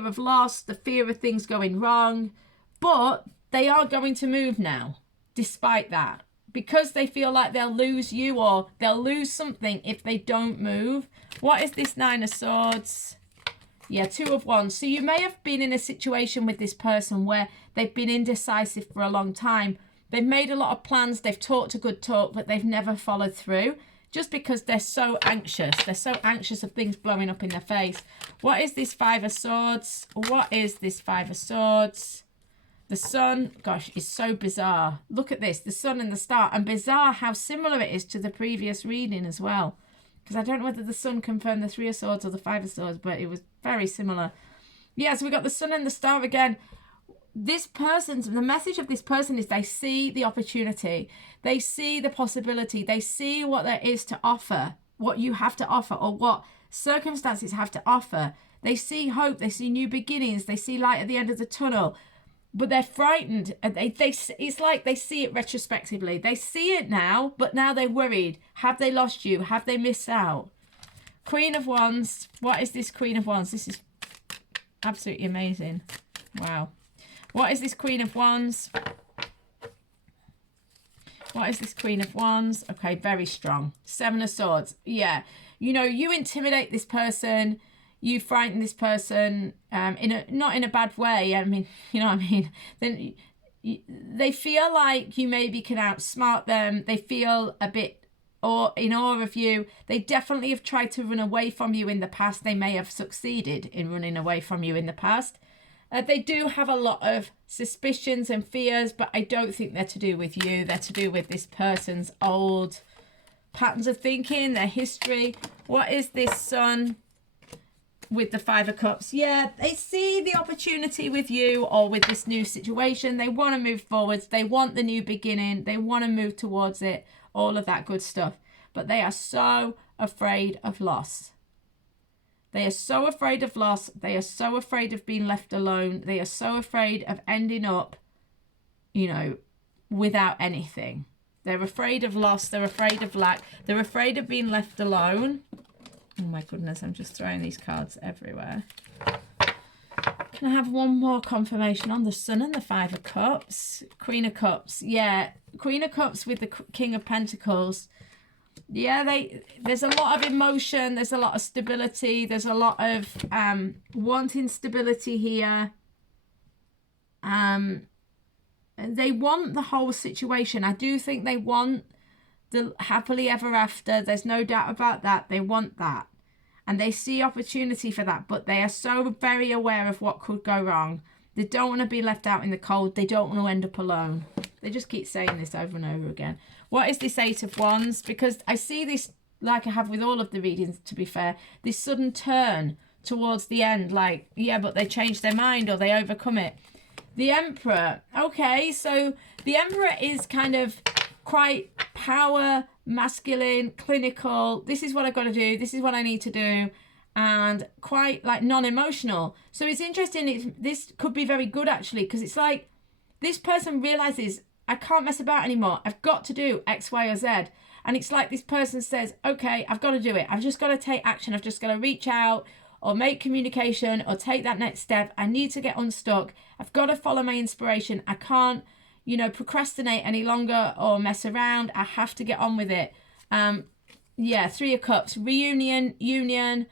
of loss, the fear of things going wrong. But they are going to move now, despite that. Because they feel like they'll lose you or they'll lose something if they don't move. What is this Nine of Swords? Yeah, Two of Wands. So you may have been in a situation with this person where they've been indecisive for a long time. They've made a lot of plans. They've talked a good talk, but they've never followed through. Just because they're so anxious. They're so anxious of things blowing up in their face. What is this Five of Swords? What is this Five of Swords? The Sun, gosh, is so bizarre. Look at this, the Sun and the Star. And bizarre how similar it is to the previous reading as well. Because I don't know whether the Sun confirmed the Three of Swords or the Five of Swords, but it was very similar. Yeah, so we got the Sun and the Star again. This person's, the message of this person is they see the opportunity. They see the possibility. They see what there is to offer, what you have to offer, or what circumstances have to offer. They see hope. They see new beginnings. They see light at the end of the tunnel. But they're frightened. It's like they see it retrospectively. They see it now, but now they're worried. Have they lost you? Have they missed out? Queen of Wands. What is this Queen of Wands? This is absolutely amazing. Wow. What is this Queen of Wands? What is this Queen of Wands? Okay, very strong. Seven of Swords. Yeah. You know, you intimidate this person. You frighten this person not in a bad way. I mean, you know what I mean? Then they feel like you maybe can outsmart them. They feel a bit in awe of you. They definitely have tried to run away from you in the past. They may have succeeded in running away from you in the past. They do have a lot of suspicions and fears, but I don't think they're to do with you. They're to do with this person's old patterns of thinking, their history. What is this Sun with the Five of Cups? Yeah, they see the opportunity with you or with this new situation. They want to move forwards. They want the new beginning. They want to move towards it, all of that good stuff. But they are so afraid of loss. They are so afraid of loss. They are so afraid of being left alone. They are so afraid of ending up, you know, without anything. They're afraid of loss. They're afraid of lack. They're afraid of being left alone. Oh my goodness, I'm just throwing these cards everywhere. Can I have one more confirmation on the Sun and the Five of Cups? Queen of Cups. Yeah, Queen of Cups with the King of Pentacles. Yeah, there's a lot of emotion. There's a lot of stability. There's a lot of wanting stability here. They want the whole situation. I do think they want the happily ever after. There's no doubt about that. They want that. And they see opportunity for that. But they are so very aware of what could go wrong. They don't want to be left out in the cold. They don't want to end up alone. They just keep saying this over and over again. What is this Eight of Wands? Because I see this, like I have with all of the readings, to be fair, this sudden turn towards the end, like, yeah, but they change their mind or they overcome it. The Emperor. Okay, so the Emperor is kind of quite power, masculine, clinical. This is what I've got to do. This is what I need to do. And quite like non-emotional. So it's interesting. This could be very good actually, because it's like this person realizes I can't mess about anymore. I've got to do X, Y, or Z. And it's like this person says, okay, I've got to do it. I've just got to take action. I've just got to reach out or make communication or take that next step. I need to get unstuck. I've got to follow my inspiration. I can't, you know, procrastinate any longer or mess around. I have to get on with it. Yeah, Three of Cups, reunion, union,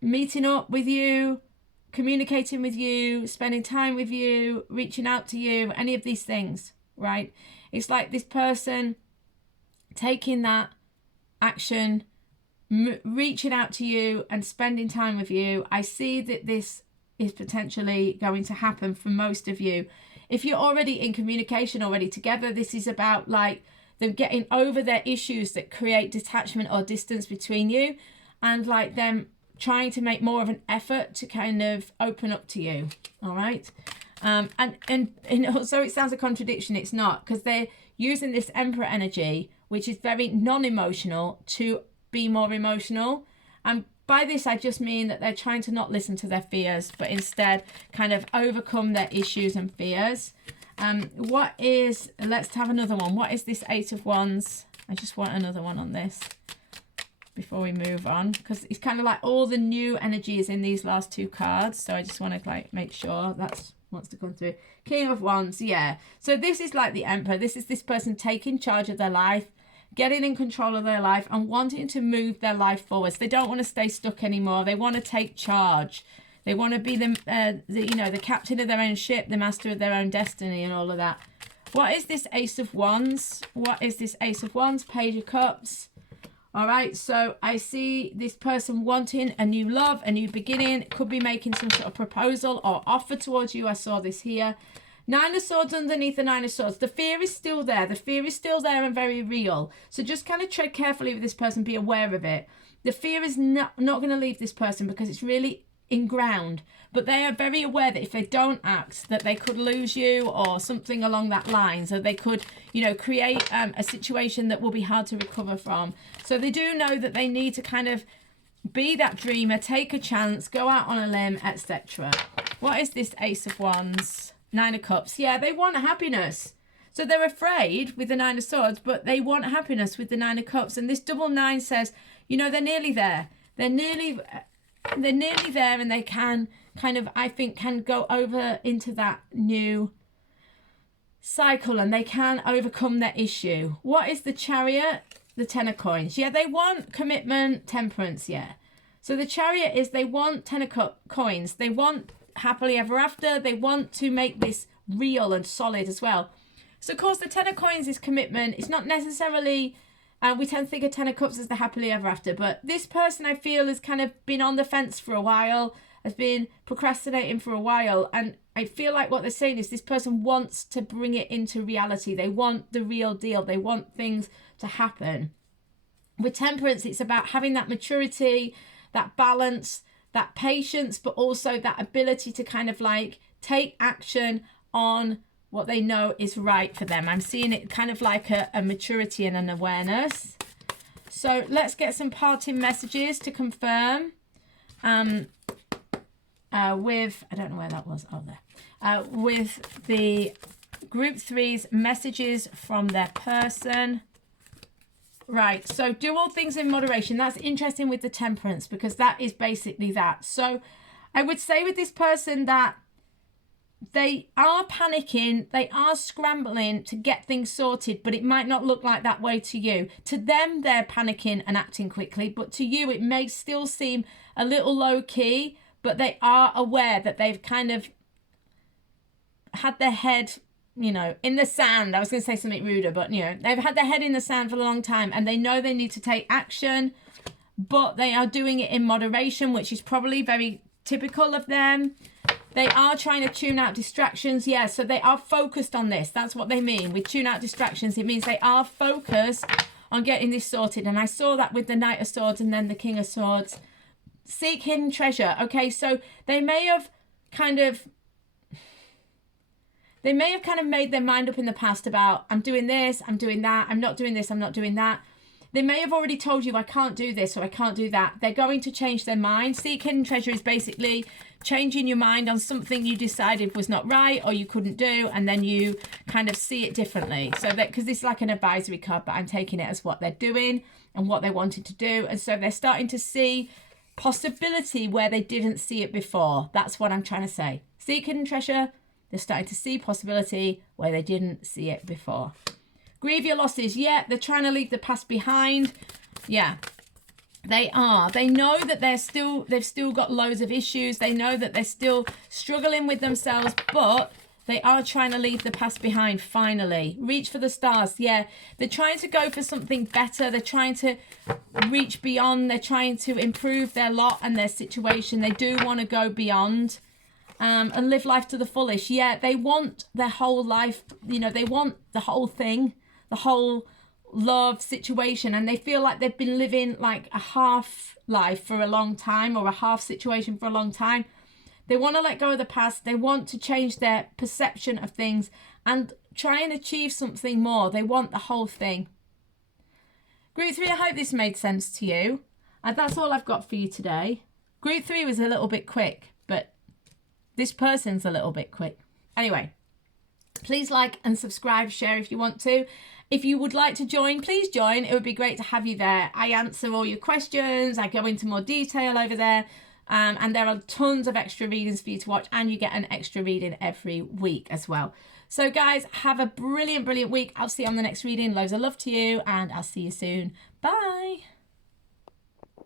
meeting up with you, communicating with you, spending time with you, reaching out to you, any of these things, right? It's like this person taking that action, reaching out to you and spending time with you. I see that this is potentially going to happen for most of you. If you're already in communication, already together, this is about like them getting over their issues that create detachment or distance between you, and like them trying to make more of an effort to kind of open up to you. All right. And also it sounds a contradiction. It's not, because they're using this Emperor energy, which is very non-emotional, to be more emotional. And by this, I just mean that they're trying to not listen to their fears, but instead kind of overcome their issues and fears. Let's have another one. What is this Eight of Wands? I just want another one on this before we move on, because it's kind of like all the new energy is in these last two cards. So I just want to like make sure that's wants to come through. King of Wands, yeah. So this is like the Emperor. This is this person taking charge of their life, getting in control of their life and wanting to move their life forwards. They don't want to stay stuck anymore. They want to take charge. They want to be the captain of their own ship, the master of their own destiny and all of that. What is this Ace of Wands? What is this Ace of Wands? Page of Cups. All right, so I see this person wanting a new love, a new beginning. Could be making some sort of proposal or offer towards you. I saw this here. Nine of Swords underneath the Nine of Swords. The fear is still there. The fear is still there and very real. So just kind of tread carefully with this person. Be aware of it. The fear is not going to leave this person because it's really inground. But they are very aware that if they don't act, that they could lose you or something along that line. So they could, create a situation that will be hard to recover from. So they do know that they need to kind of be that dreamer, take a chance, go out on a limb, etc. What is this Ace of Wands? Nine of Cups. Yeah, they want happiness. So they're afraid with the Nine of Swords, but they want happiness with the Nine of Cups. And this double nine says, they're nearly there. They're nearly there, and they can kind of, I think, can go over into that new cycle and they can overcome their issue. What is the Chariot? The Ten of Coins. Yeah, they want commitment, temperance, yeah. So the Chariot is they want Ten of Coins. They want happily ever after. They want to make this real and solid as well. So of course the Ten of Coins is commitment. It's not necessarily, we tend to think of Ten of Cups as the happily ever after, but this person I feel has kind of been on the fence for a while, has been procrastinating for a while, and I feel like what they're saying is this person wants to bring it into reality. They want the real deal. They want things to happen. With temperance, it's about having that maturity, that balance, that patience, but also that ability to kind of like take action on what they know is right for them. I'm seeing it kind of like a maturity and an awareness. So let's get some parting messages to confirm. With, I don't know where that was, oh there. With the group threes, messages from their person. Right, so do all things in moderation. That's interesting with the temperance because that is basically that. So I would say with this person that they are panicking, they are scrambling to get things sorted, but it might not look like that way to you. To them, they're panicking and acting quickly, but to you, it may still seem a little low key, but they are aware that they've kind of had their head, in the sand. I was going to say something ruder, but, they've had their head in the sand for a long time and they know they need to take action, but they are doing it in moderation, which is probably very typical of them. They are trying to tune out distractions. Yeah, so they are focused on this. That's what they mean with tune out distractions. It means they are focused on getting this sorted. And I saw that with the Knight of Swords and then the King of Swords. Seek hidden treasure. Okay, so they may have kind of made their mind up in the past about, I'm doing this, I'm doing that, I'm not doing this, I'm not doing that. They may have already told you, I can't do this or I can't do that. They're going to change their mind. Seek hidden treasure is basically changing your mind on something you decided was not right or you couldn't do, and then you kind of see it differently. So that, because this is like an advisory card, but I'm taking it as what they're doing and what they wanted to do. And so they're starting to see possibility where they didn't see it before. That's what I'm trying to say. Seek hidden treasure. They're starting to see possibility where they didn't see it before. Grieve your losses. Yeah, they're trying to leave the past behind. Yeah, they are. They know that they've still got loads of issues. They know that they're still struggling with themselves, but they are trying to leave the past behind finally. Reach for the stars. Yeah, they're trying to go for something better. They're trying to reach beyond. They're trying to improve their lot and their situation. They do want to go beyond. And live life to the fullest. Yeah, they want their whole life, you know, they want the whole thing, the whole love situation, and they feel like they've been living like a half life for a long time, or a half situation for a long time. They want to let go of the past. They want to change their perception of things and try and achieve something more. They want the whole thing. Group 3, I hope this made sense to you. And that's all I've got for you today. Group 3 was a little bit quick, but this person's a little bit quick. Anyway, please like and subscribe, share if you want to. If you would like to join, please join. It would be great to have you there. I answer all your questions. I go into more detail over there. And there are tons of extra readings for you to watch, and you get an extra reading every week as well. So guys, have a brilliant, brilliant week. I'll see you on the next reading. Loads of love to you, and I'll see you soon. Bye.